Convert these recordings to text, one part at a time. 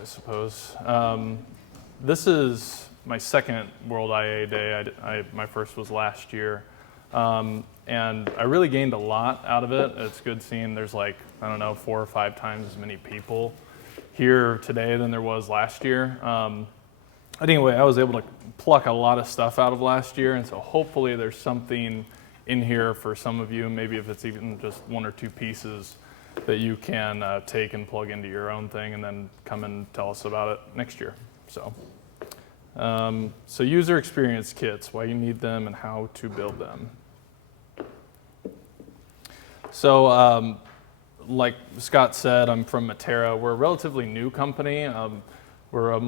I suppose. This is my second World IA Day. My first was last year. And I really gained a lot out of it. It's good seeing there's like, I don't know, 4 or 5 times as many people here today than there was last year. Anyway, I was able to pluck a lot of stuff out of last year, and so hopefully there's something in here for some of you, maybe if it's even just 1 or 2 pieces that you can take and plug into your own thing and then come and tell us about it next year. So user experience kits, why you need them and how to build them. So like Scott said, I'm from Mittera. We're a relatively new company. We're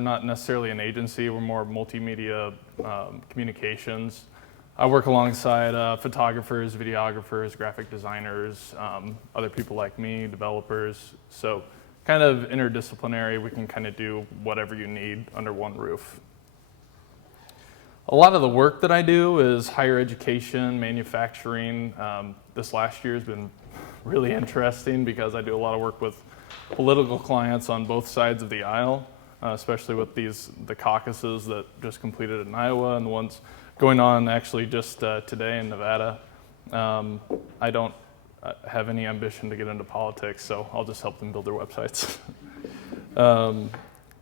not necessarily an agency, we're more multimedia communications. I work alongside photographers, videographers, graphic designers, other people like me, developers. So kind of interdisciplinary, we can kind of do whatever you need under one roof. A lot of the work that I do is higher education, manufacturing. This last year has been really interesting because I do a lot of work with political clients on both sides of the aisle, especially with the caucuses that just completed in Iowa and the ones going on actually just today in Nevada. I don't have any ambition to get into politics, so I'll just help them build their websites.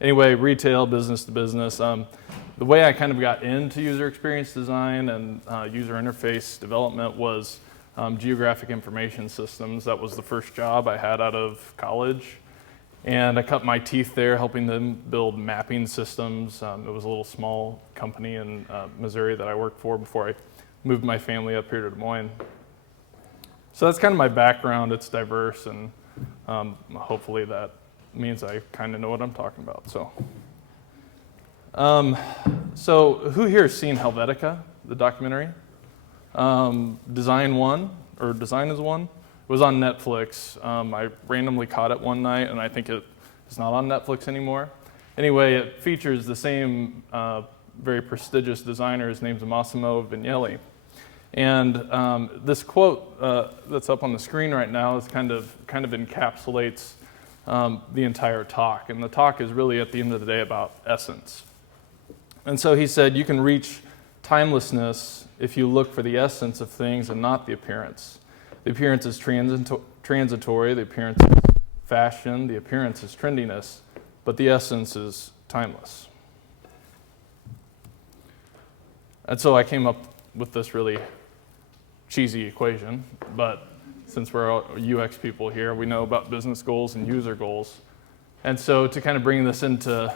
Anyway, retail, business to business. The way I kind of got into user experience design and user interface development was geographic information systems. That was the first job I had out of college. And I cut my teeth there helping them build mapping systems. It was a little small company in Missouri that I worked for before I moved my family up here to Des Moines. So that's kind of my background. It's diverse, and hopefully that means I kind of know what I'm talking about. So who here has seen Helvetica, the documentary? Design is One. It was on Netflix. I randomly caught it one night, and I think it's not on Netflix anymore. Anyway, it features the same very prestigious designer. His name's Massimo Vignelli. And this quote that's up on the screen right now is kind of encapsulates the entire talk. And the talk is really, at the end of the day, about essence. And so he said, you can reach timelessness if you look for the essence of things and not the appearance. The appearance is transitory, the appearance is fashion, the appearance is trendiness, but the essence is timeless. And so I came up with this really cheesy equation, but since we're all UX people here, we know about business goals and user goals. And so to kind of bring this into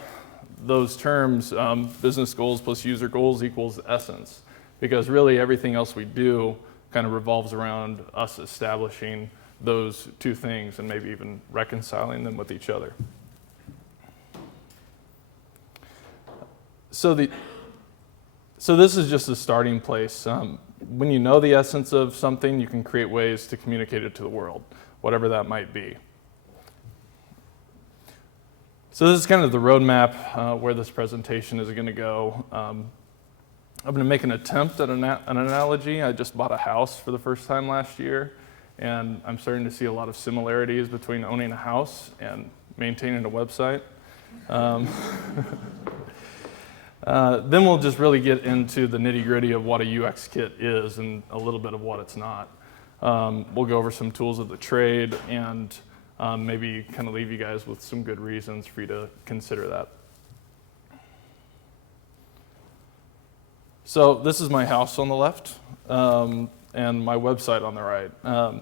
those terms, business goals plus user goals equals essence, because really everything else we do kind of revolves around us establishing those two things and maybe even reconciling them with each other. So this is just a starting place. When you know the essence of something, you can create ways to communicate it to the world, whatever that might be. So this is kind of the roadmap where this presentation is going to go. I'm going to make an attempt at an analogy. I just bought a house for the first time last year, and I'm starting to see a lot of similarities between owning a house and maintaining a website. Then we'll just really get into the nitty-gritty of what a UX kit is and a little bit of what it's not. We'll go over some tools of the trade and maybe kind of leave you guys with some good reasons for you to consider that. So this is my house on the left and my website on the right.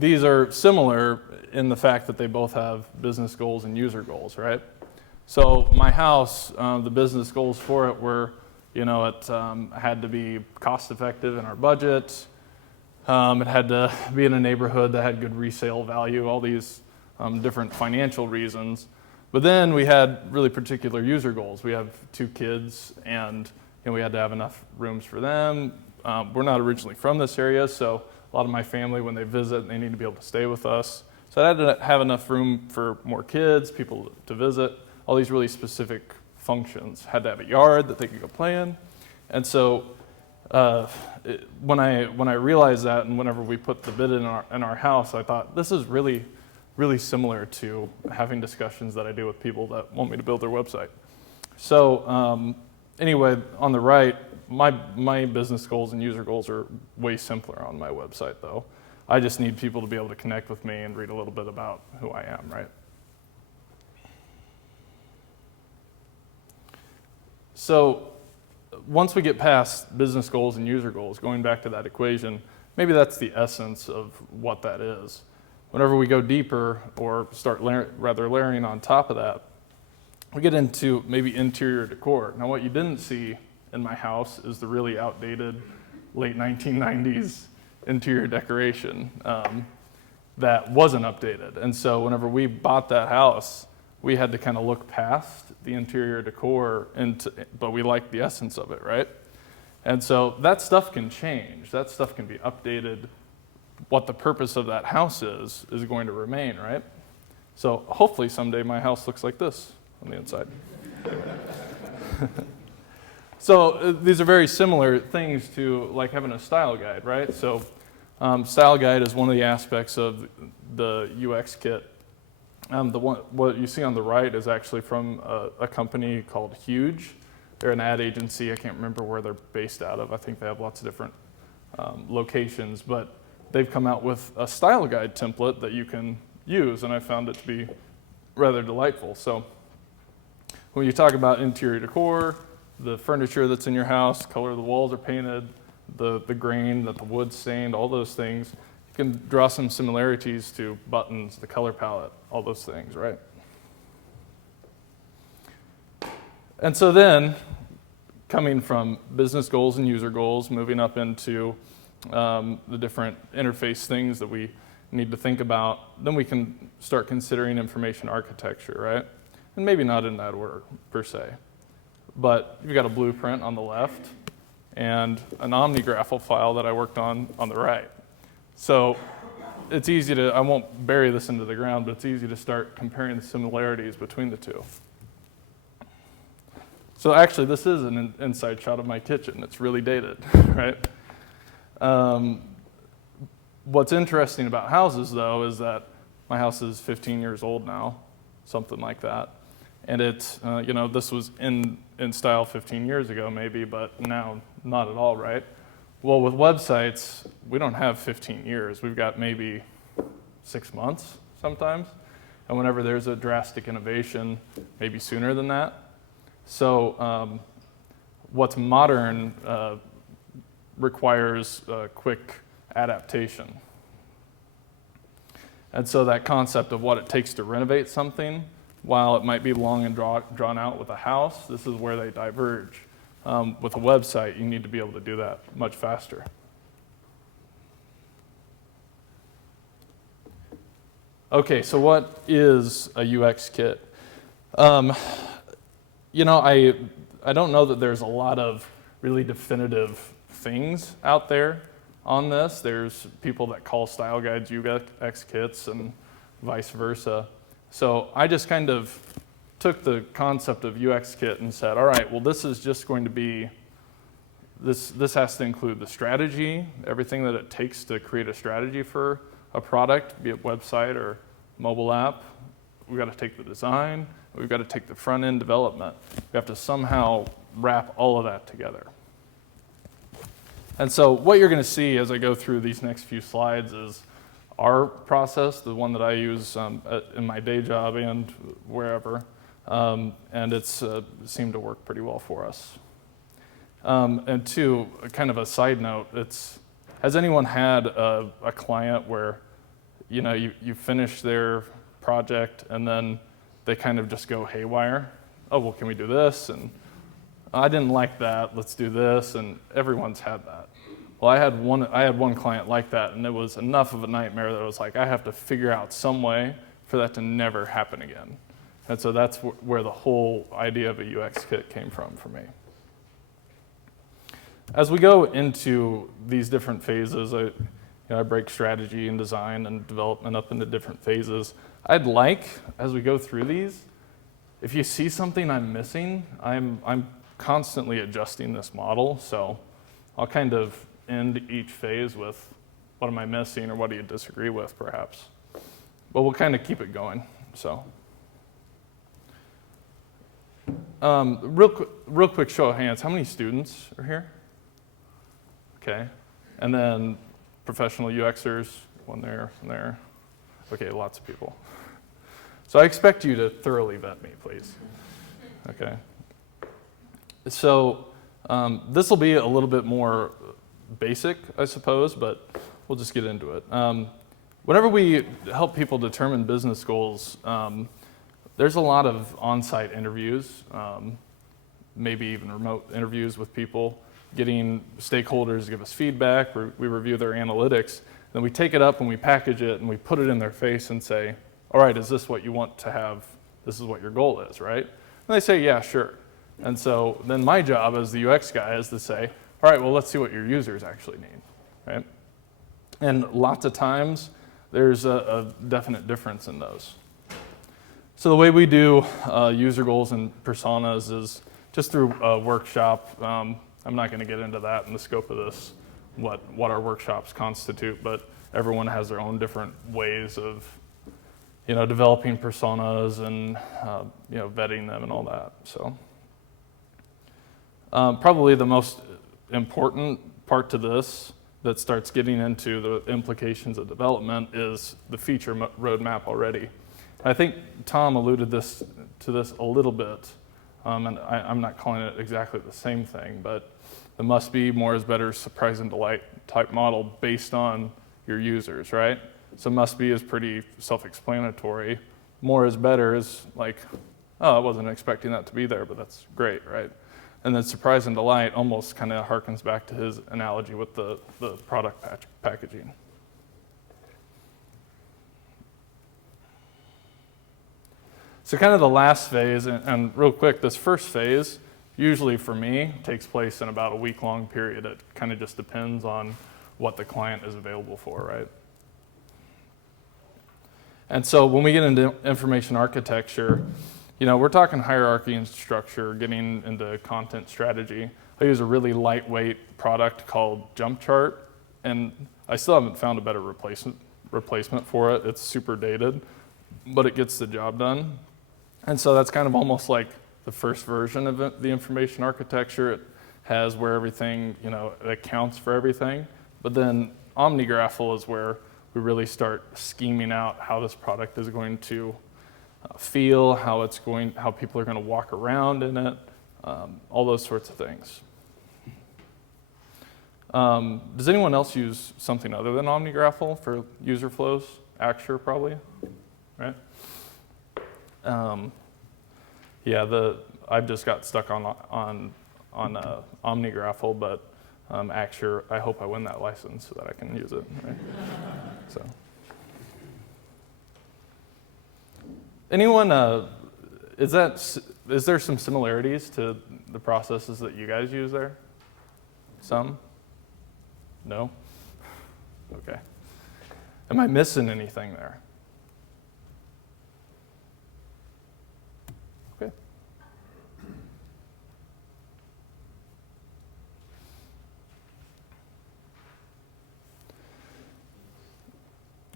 These are similar in the fact that they both have business goals and user goals, right? So my house, the business goals for it were, it had to be cost effective in our budget. It had to be in a neighborhood that had good resale value, all these different financial reasons. But then we had really particular user goals. We have 2 kids, and we had to have enough rooms for them. We're not originally from this area, so a lot of my family, when they visit, they need to be able to stay with us. So I had to have enough room for more kids, people to visit, all these really specific functions. Had to have a yard that they could go play in. And so when I realized that, and whenever we put the bid in our house, I thought, this is really really similar to having discussions that I do with people that want me to build their website. So anyway, on the right, my business goals and user goals are way simpler on my website, though. I just need people to be able to connect with me and read a little bit about who I am, right? So once we get past business goals and user goals, going back to that equation, maybe that's the essence of what that is. Whenever we go deeper or start layering on top of that, we get into maybe interior decor. Now, what you didn't see in my house is the really outdated late 1990s interior decoration that wasn't updated. And so whenever we bought that house, we had to kind of look past the interior decor, but we liked the essence of it, right? And so that stuff can change. That stuff can be updated. What the purpose of that house is going to remain, right? So hopefully someday my house looks like this on the inside. So these are very similar things to like having a style guide, right? So style guide is one of the aspects of the UX kit. What you see on the right is actually from a company called Huge. They're an ad agency. I can't remember where they're based out of. I think they have lots of different locations, but they've come out with a style guide template that you can use, and I found it to be rather delightful. So when you talk about interior decor, the furniture that's in your house, color the walls are painted, the grain, that the wood's stained, all those things, you can draw some similarities to buttons, the color palette, all those things, right? And so then, coming from business goals and user goals, moving up into the different interface things that we need to think about, then we can start considering information architecture, right? And maybe not in that order, per se. But you've got a blueprint on the left and an OmniGraffle file that I worked on the right. So it's easy to, I won't bury this into the ground, but it's easy to start comparing the similarities between the two. So actually, this is an inside shot of my kitchen. It's really dated, right? What's interesting about houses, though, is that my house is 15 years old now, something like that. And it's, this was in style 15 years ago, maybe, but now not at all, right? Well, with websites, we don't have 15 years. We've got maybe 6 months sometimes. And whenever there's a drastic innovation, maybe sooner than that. So what's modern requires quick adaptation. And so that concept of what it takes to renovate something, while it might be long and drawn out with a house, this is where they diverge. With a website, you need to be able to do that much faster. Okay, so what is a UX kit? I don't know that there's a lot of really definitive things out there on this. There's people that call style guides UX kits and vice versa. So I just kind of took the concept of UX kit and said, all right, well, this is just going to be, this has to include the strategy, everything that it takes to create a strategy for a product, be it website or mobile app. We've got to take the design. We've got to take the front end development. We have to somehow wrap all of that together. And so what you're going to see as I go through these next few slides is our process, the one that I use in my day job and wherever, and it's seemed to work pretty well for us. And two, kind of a side note, has anyone had a client where you finish their project and then they kind of just go haywire? Oh, well, can we do this? And I didn't like that, let's do this, and everyone's had that. Well, I had one client like that, and it was enough of a nightmare that I was like, I have to figure out some way for that to never happen again. And so that's where the whole idea of a UX kit came from for me. As we go into these different phases, I break strategy and design and development up into different phases. I'd like, as we go through these, if you see something I'm missing, I'm constantly adjusting this model, so I'll kind of end each phase with what am I missing or what do you disagree with, perhaps. but we'll kind of keep it going. So, real quick show of hands. How many students are here? Okay, and then professional UXers, one there, one there. Okay, lots of people. So I expect you to thoroughly vet me, please. Okay. So this will be a little bit more basic, I suppose, but we'll just get into it. Whenever we help people determine business goals, there's a lot of on-site interviews, maybe even remote interviews with people, getting stakeholders to give us feedback, we review their analytics, then we take it up and we package it and we put it in their face and say, all right, is this what you want to have? This is what your goal is, right? And they say, yeah, sure. And so then my job as the UX guy is to say, all right, well, let's see what your users actually need, right? And lots of times, there's a definite difference in those. So the way we do user goals and personas is just through a workshop. I'm not going to get into that in the scope of this, what our workshops constitute, but everyone has their own different ways of developing personas and vetting them and all that. So probably the most important part to this that starts getting into the implications of development is the feature roadmap already. I think Tom alluded to this a little bit, and I'm not calling it exactly the same thing, but the must be, more is better, surprise and delight type model based on your users, right? So must be is pretty self-explanatory. More is better is like, oh, I wasn't expecting that to be there, but that's great, right? And then surprise and delight almost kind of harkens back to his analogy with the product packaging. So kind of the last phase, and real quick, this first phase, usually for me, takes place in about a week-long period. It kind of just depends on what the client is available for, right? And so when we get into information architecture, we're talking hierarchy and structure, getting into content strategy. I use a really lightweight product called Jump Chart, and I still haven't found a better replacement for it. It's super dated, but it gets the job done. And so that's kind of almost like the first version of the information architecture. It has where everything, it accounts for everything. But then OmniGraffle is where we really start scheming out how this product is going to feel, how people are going to walk around in it, all those sorts of things. Does anyone else use something other than OmniGraffle for user flows? Axure probably, right? I've just got stuck on OmniGraffle, but Axure, I hope I win that license so that I can use it. Right? So, anyone, is there some similarities to the processes that you guys use there? Some? No? Okay. Am I missing anything there? Okay.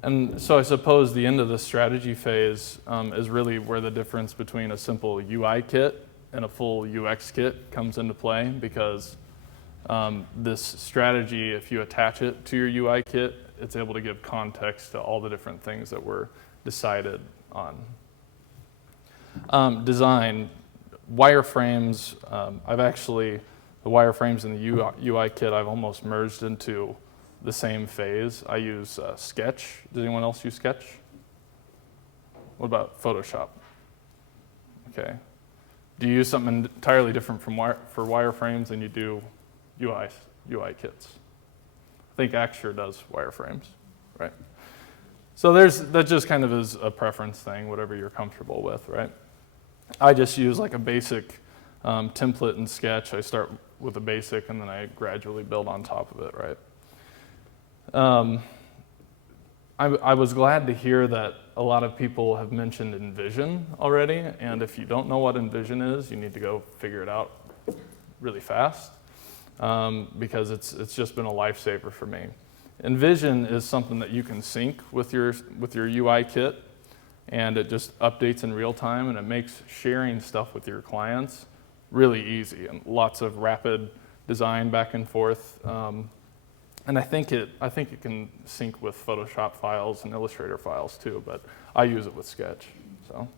And so I suppose the end of the strategy phase is really where the difference between a simple UI kit and a full UX kit comes into play, because this strategy, if you attach it to your UI kit, it's able to give context to all the different things that were decided on. Design, wireframes, the wireframes in the UI kit I've almost merged into the same phase. I use Sketch. Does anyone else use Sketch? What about Photoshop? Okay. Do you use something entirely different for wireframes than you do UI kits? I think Axure does wireframes, right? So that just kind of is a preference thing, whatever you're comfortable with, right? I just use like a basic template in Sketch. I start with a basic and then I gradually build on top of it, right? I was glad to hear that a lot of people have mentioned Envision already, and if you don't know what Envision is, you need to go figure it out really fast, because it's just been a lifesaver for me. Envision is something that you can sync with your UI kit, and it just updates in real time, and it makes sharing stuff with your clients really easy, and lots of rapid design back and forth. And I think it can sync with Photoshop files and Illustrator files too, but I use it with Sketch. So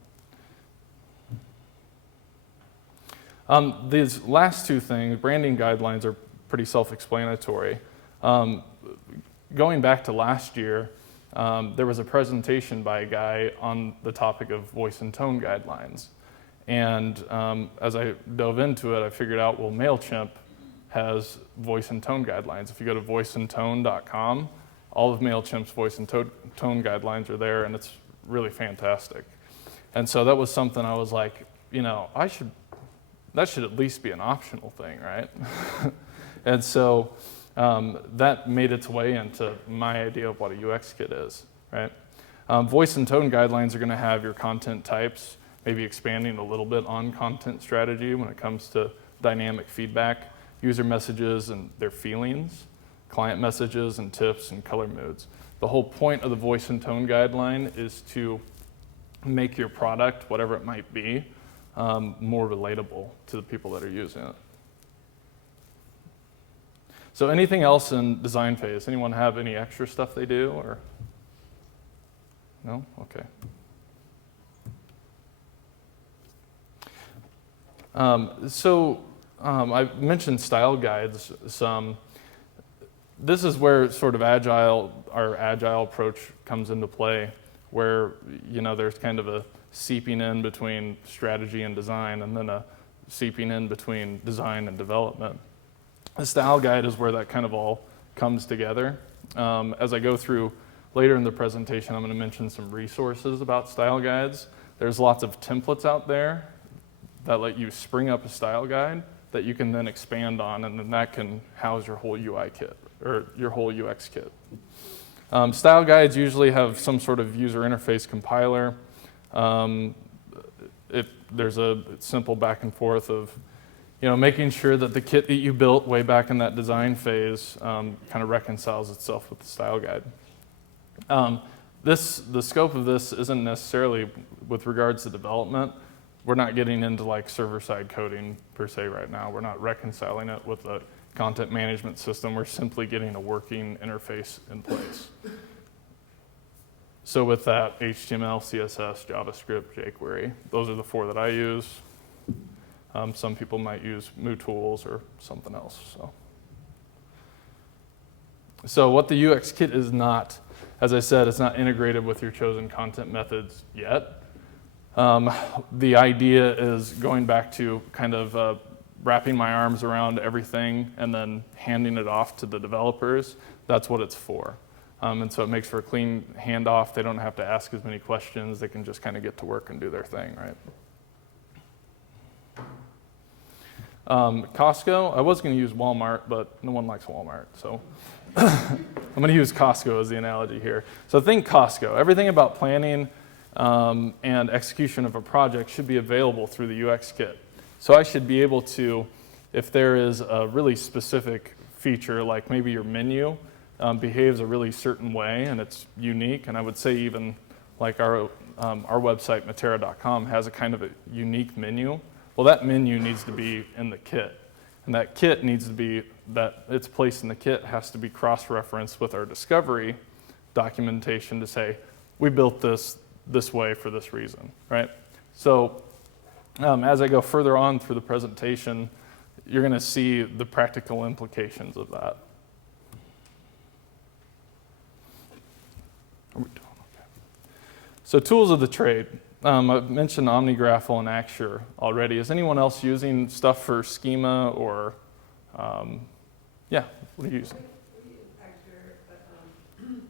these last two things, branding guidelines, are pretty self-explanatory. Going back to last year, there was a presentation by a guy on the topic of voice and tone guidelines. And as I dove into it, I figured out, well, MailChimp has voice and tone guidelines. If you go to voiceandtone.com, all of MailChimp's voice and tone guidelines are there, and it's really fantastic. And so that was something I was like, that should at least be an optional thing, right? And so that made its way into my idea of what a UX kit is, right? Voice and tone guidelines are going to have your content types, maybe expanding a little bit on content strategy when it comes to dynamic feedback, user messages and their feelings, client messages and tips and color moods. The whole point of the voice and tone guideline is to make your product, whatever it might be, more relatable to the people that are using it. So anything else in design phase? Anyone have any extra stuff they do, or? No? Okay. I mentioned style guides some. This is where sort of our agile approach comes into play, where there's kind of a seeping in between strategy and design, and then a seeping in between design and development. The style guide is where that kind of all comes together. As I go through later in the presentation, I'm going to mention some resources about style guides. There's lots of templates out there that let you spring up a style guide that you can then expand on, and then that can house your whole UI kit or your whole UX kit. Style guides usually have some sort of user interface compiler. There's a simple back and forth of making sure that the kit that you built way back in that design phase kind of reconciles itself with the style guide. The scope of this isn't necessarily with regards to development. We're not getting into like server-side coding per se right now. We're not reconciling it with a content management system. We're simply getting a working interface in place. So with that, HTML, CSS, JavaScript, jQuery, those are the four that I use. Some people might use MooTools or something else. So what the UX kit is not, as I said, it's not integrated with your chosen content methods yet. The idea is going back to kind of wrapping my arms around everything and then handing it off to the developers. That's what it's for. And so it makes for a clean handoff. They don't have to ask as many questions. They can just kind of get to work and do their thing, right? Costco, I was going to use Walmart, but no one likes Walmart. So I'm going to use Costco as the analogy here. So think Costco. Everything about planning and execution of a project should be available through the UX kit. So I should be able to, if there is a really specific feature, like maybe your menu behaves a really certain way and it's unique, and I would say even like our website, Mittera.com, has a kind of a unique menu. Well, that menu needs to be in the kit. And that kit needs to be, that its place in the kit has to be cross-referenced with our discovery documentation to say, we built this way for this reason, right? So as I go further on through the presentation, you're going to see the practical implications of that. So tools of the trade. I've mentioned OmniGraffle and Axure already. Is anyone else using stuff for schema or, yeah, what are you using? We use Axure, but we're kind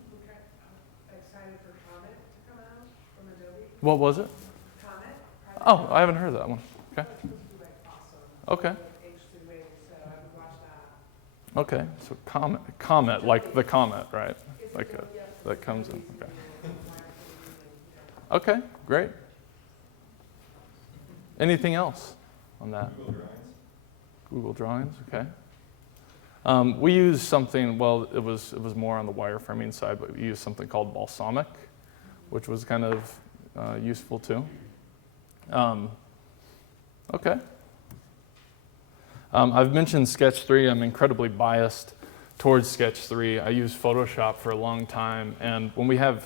of excited for Comet to come out from Adobe. What was it? Comet. Oh, I haven't heard that one. Okay. It's supposed to be like awesome. Okay. Like H3 Wave, so I would watch that. Okay, so Comet, like the comet, right? It's Like a, yeah, that comes in. Okay. wireframes and, Okay, great. Anything else on that? Google Drawings, okay. We use something, well, it was more on the wireframing side, but we used something called Balsamic, which was kind of useful too. Okay. I've mentioned Sketch 3. I'm incredibly biased towards Sketch 3. I used Photoshop for a long time, and when we have,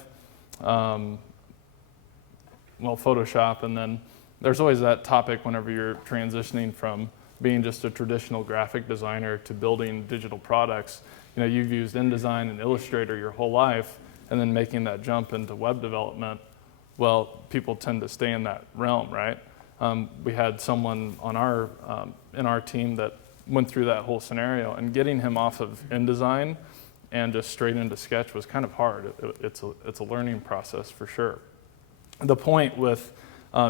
Photoshop, and then there's always that topic whenever you're transitioning from being just a traditional graphic designer to building digital products. You've used InDesign and Illustrator your whole life, and then making that jump into web development. Well, people tend to stay in that realm, right? We had someone on in our team that went through that whole scenario, and getting him off of InDesign and just straight into Sketch was kind of hard. It's a learning process for sure. The point with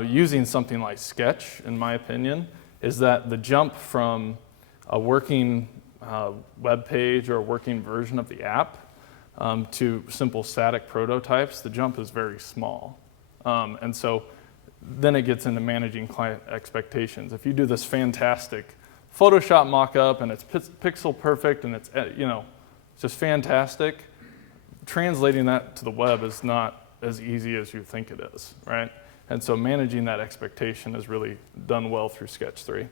using something like Sketch, in my opinion, is that the jump from a working web page or a working version of the app to simple static prototypes, the jump is very small. And so then it gets into managing client expectations. If you do this fantastic Photoshop mock-up and it's pixel perfect and it's just fantastic, translating that to the web is not as easy as you think it is, right? And so managing that expectation is really done well through Sketch 3.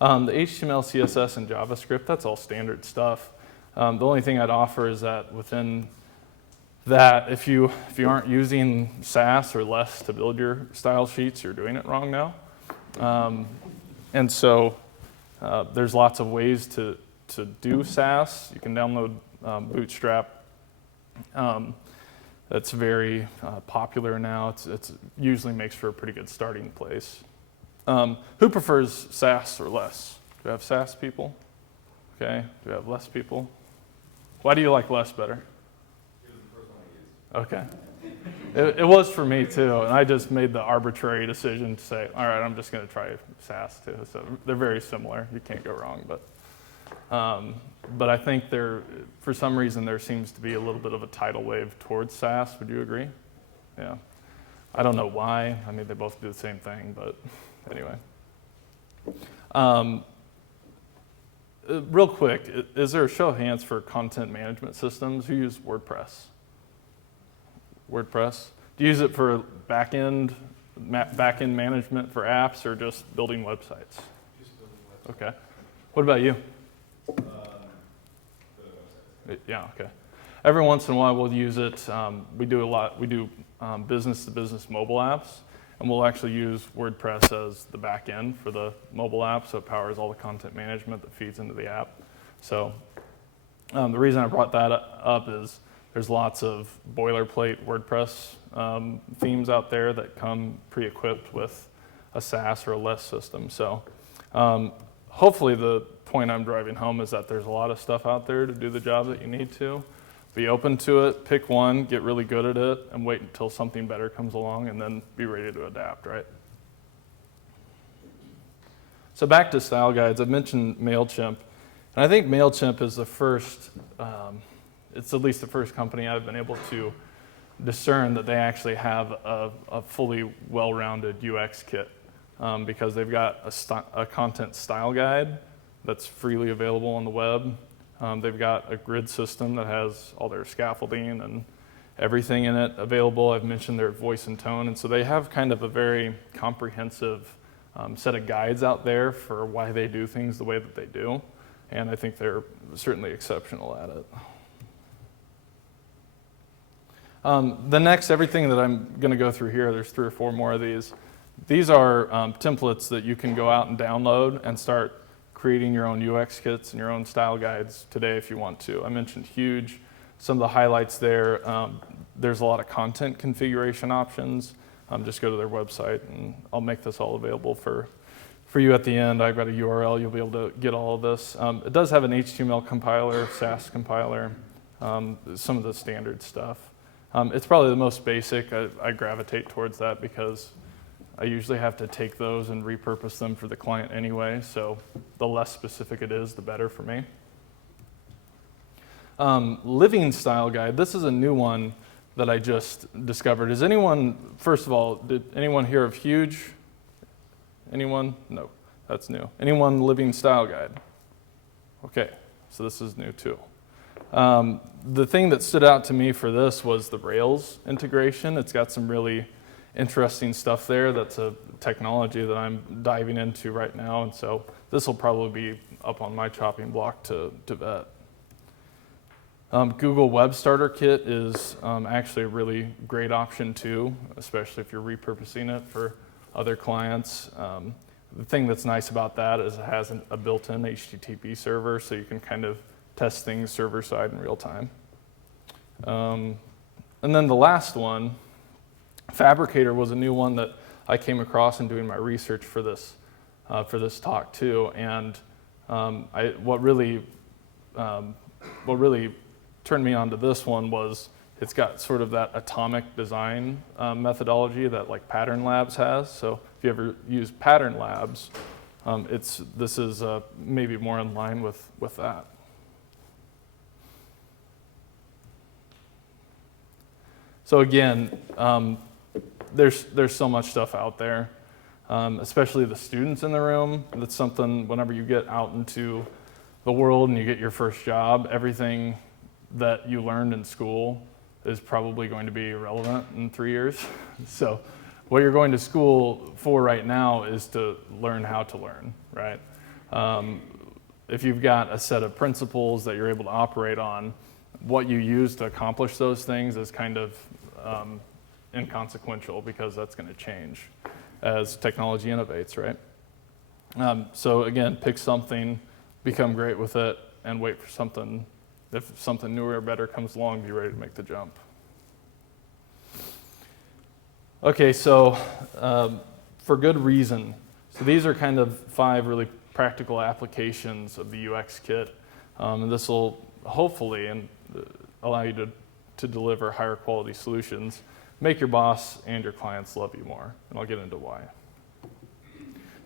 The HTML, CSS, and JavaScript, that's all standard stuff. The only thing I'd offer is that within that, if you aren't using Sass or less to build your style sheets, you're doing it wrong now. And so there's lots of ways to do Sass. You can download Bootstrap. That's very popular now. It usually makes for a pretty good starting place. Who prefers Sass or less? Do we have Sass people? Okay. Do we have less people? Why do you like less better? It was the first one I used. Okay. It was for me too, and I just made the arbitrary decision to say, all right, I'm just going to try Sass too. So they're very similar. You can't go wrong. But I think for some reason, there seems to be a little bit of a tidal wave towards Sass. Would you agree? Yeah. I don't know why. I mean, they both do the same thing, but anyway. Real quick, is there a show of hands for content management systems? Who use WordPress? WordPress? Do you use it for back-end management for apps or just building websites? Just building websites. Okay. What about you? For the websites. Yeah, okay. Every once in a while we'll use it. We do business-to-business mobile apps, and we'll actually use WordPress as the back end for the mobile app, so it powers all the content management that feeds into the app. So the reason I brought that up is there's lots of boilerplate WordPress themes out there that come pre-equipped with a Sass or a less system. So hopefully the point I'm driving home is that there's a lot of stuff out there to do the job that you need to. Be open to it, pick one, get really good at it, and wait until something better comes along, and then be ready to adapt, right? So back to style guides. I've mentioned MailChimp, and I think MailChimp is the first, it's at least the first company I've been able to discern that they actually have a fully well-rounded UX kit, because they've got a content style guide that's freely available on the web. They've got a grid system that has all their scaffolding and everything in it available. I've mentioned their voice and tone, and so they have kind of a very comprehensive set of guides out there for why they do things the way that they do, and I think they're certainly exceptional at it. Everything that I'm going to go through here, there's 3 or 4 more of these. These are templates that you can go out and download and start creating your own UX kits and your own style guides today if you want to. I mentioned Huge. Some of the highlights there, there's a lot of content configuration options. Just go to their website, and I'll make this all available for you at the end. I've got a URL. You'll be able to get all of this. It does have an HTML compiler, Sass compiler, some of the standard stuff. It's probably the most basic. I gravitate towards that because I usually have to take those and repurpose them for the client anyway, so the less specific it is, the better for me. Living Style Guide. This is a new one that I just discovered. Is anyone, first of all, did anyone hear of Huge? Anyone? No, that's new. Anyone Living Style Guide? Okay, so this is new too. The thing that stood out to me for this was the Rails integration. It's got some really interesting stuff there. That's a technology that I'm diving into right now, and so this will probably be up on my chopping block to vet. Google Web Starter Kit is actually a really great option too, especially if you're repurposing it for other clients. The thing that's nice about that is it has a built-in HTTP server, so you can kind of test things server-side in real time. And then the last one, Fabricator, was a new one that I came across in doing my research for this talk too. And what really turned me on to this one was it's got sort of that atomic design methodology that like Pattern Labs has. So if you ever use Pattern Labs, this is maybe more in line with that. So again, there's so much stuff out there, especially the students in the room. That's something whenever you get out into the world and you get your first job, everything that you learned in school is probably going to be irrelevant in 3 years. So what you're going to school for right now is to learn how to learn, right? If you've got a set of principles that you're able to operate on, what you use to accomplish those things is kind of inconsequential, because that's going to change as technology innovates, right? So again, pick something, become great with it, and wait for something. If something newer or better comes along, be ready to make the jump. Okay, so for good reason. So these are kind of 5 really practical applications of the UX kit, and this will hopefully allow you to deliver higher quality solutions, make your boss and your clients love you more, and I'll get into why.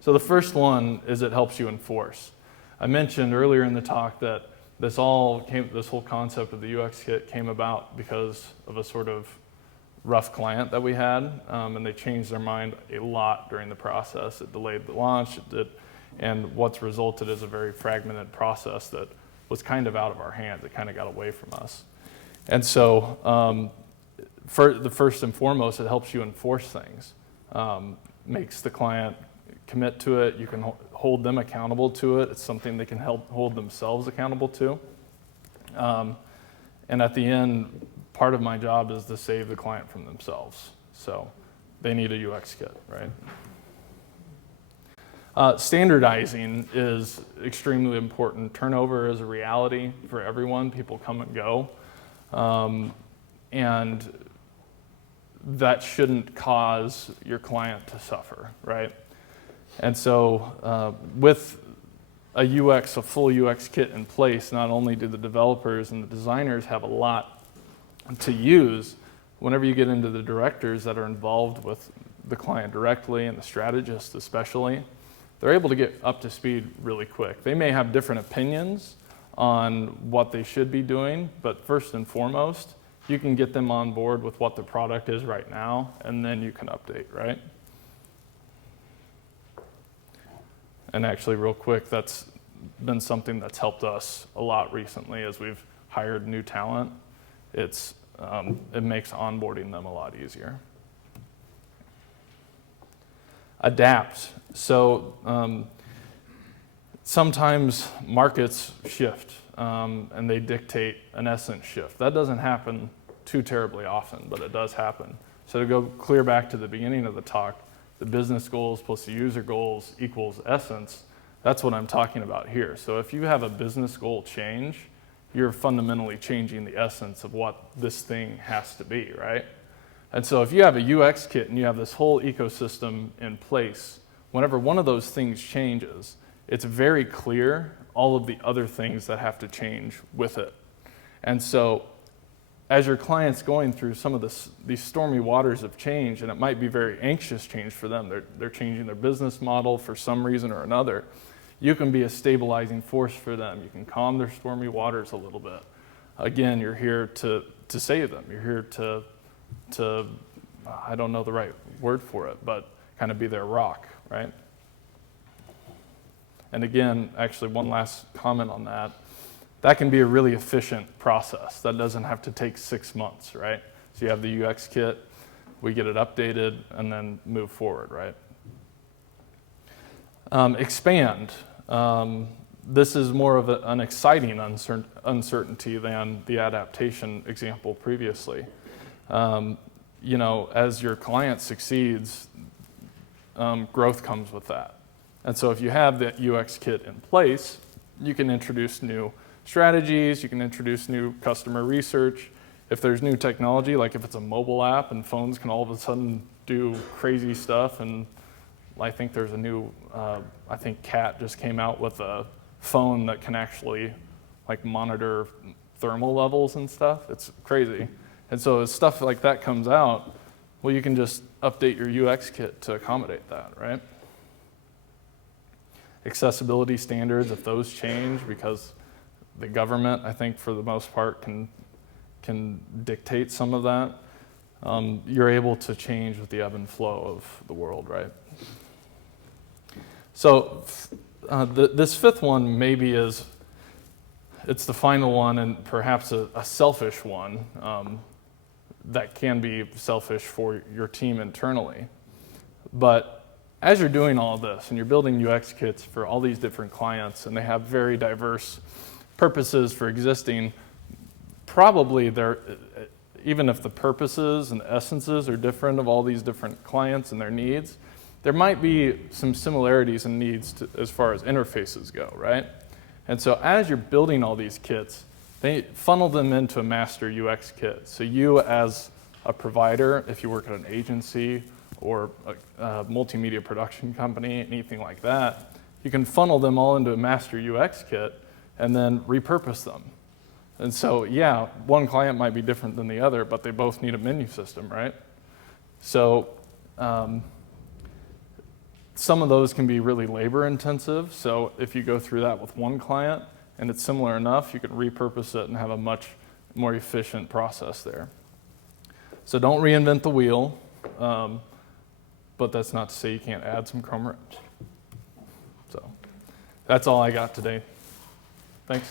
So the first one is it helps you enforce. I mentioned earlier in the talk that this whole concept of the UX kit came about because of a sort of rough client that we had, and they changed their mind a lot during the process. It delayed the launch, and what's resulted is a very fragmented process that was kind of out of our hands. It kind of got away from us. And so first and foremost, it helps you enforce things. Makes the client commit to it. You can hold them accountable to it. It's something they can help hold themselves accountable to. And at the end, part of my job is to save the client from themselves. So they need a UX kit, right? Standardizing is extremely important. Turnover is a reality for everyone. People come and go. And that shouldn't cause your client to suffer, right? And so with a full UX kit in place, not only do the developers and the designers have a lot to use, whenever you get into the directors that are involved with the client directly and the strategists especially, they're able to get up to speed really quick. They may have different opinions on what they should be doing, but first and foremost, you can get them on board with what the product is right now, and then you can update, right? And actually, real quick, that's been something that's helped us a lot recently as we've hired new talent. It makes onboarding them a lot easier. Adapt. So sometimes markets shift and they dictate an essence shift. That doesn't happen too terribly often, but it does happen. So to go clear back to the beginning of the talk, the business goals plus the user goals equals essence, that's what I'm talking about here. So if you have a business goal change, you're fundamentally changing the essence of what this thing has to be, right? And so if you have a UX kit and you have this whole ecosystem in place, whenever one of those things changes, it's very clear all of the other things that have to change with it. And so as your client's going through some of these stormy waters of change, and it might be very anxious change for them, they're changing their business model for some reason or another, you can be a stabilizing force for them. You can calm their stormy waters a little bit. Again, you're here to save them. You're here to, I don't know the right word for it, but kind of be their rock, right? And again, actually one last comment on that. that can be a really efficient process. That doesn't have to take 6 months, right? So you have the UX kit, we get it updated, and then move forward, right? Expand. This is more of an exciting uncertainty than the adaptation example previously. You know, as your client succeeds, growth comes with that. And so if you have that UX kit in place, you can introduce new strategies, you can introduce new customer research. If there's new technology, like if it's a mobile app and phones can all of a sudden do crazy stuff, and I think there's a new, I think Cat just came out with a phone that can actually like monitor thermal levels and stuff. It's crazy. And so as stuff like that comes out, well, you can just update your UX kit to accommodate that, right? Accessibility standards, if those change, because the government, I think for the most part, can dictate some of that, you're able to change with the ebb and flow of the world, right? So this fifth one maybe it's the final one and perhaps a selfish one that can be selfish for your team internally. But as you're doing all this and you're building UX kits for all these different clients and they have very diverse purposes for existing, probably even if the purposes and essences are different of all these different clients and their needs, there might be some similarities and needs as far as interfaces go, right? And so as you're building all these kits, they funnel them into a master UX kit. So you as a provider, if you work at an agency or a multimedia production company, anything like that, you can funnel them all into a master UX kit and then repurpose them. And so, yeah, one client might be different than the other, but they both need a menu system, right? So some of those can be really labor intensive. So if you go through that with one client and it's similar enough, you can repurpose it and have a much more efficient process there. So don't reinvent the wheel, but that's not to say you can't add some Chrome reps. So that's all I got today. Thanks.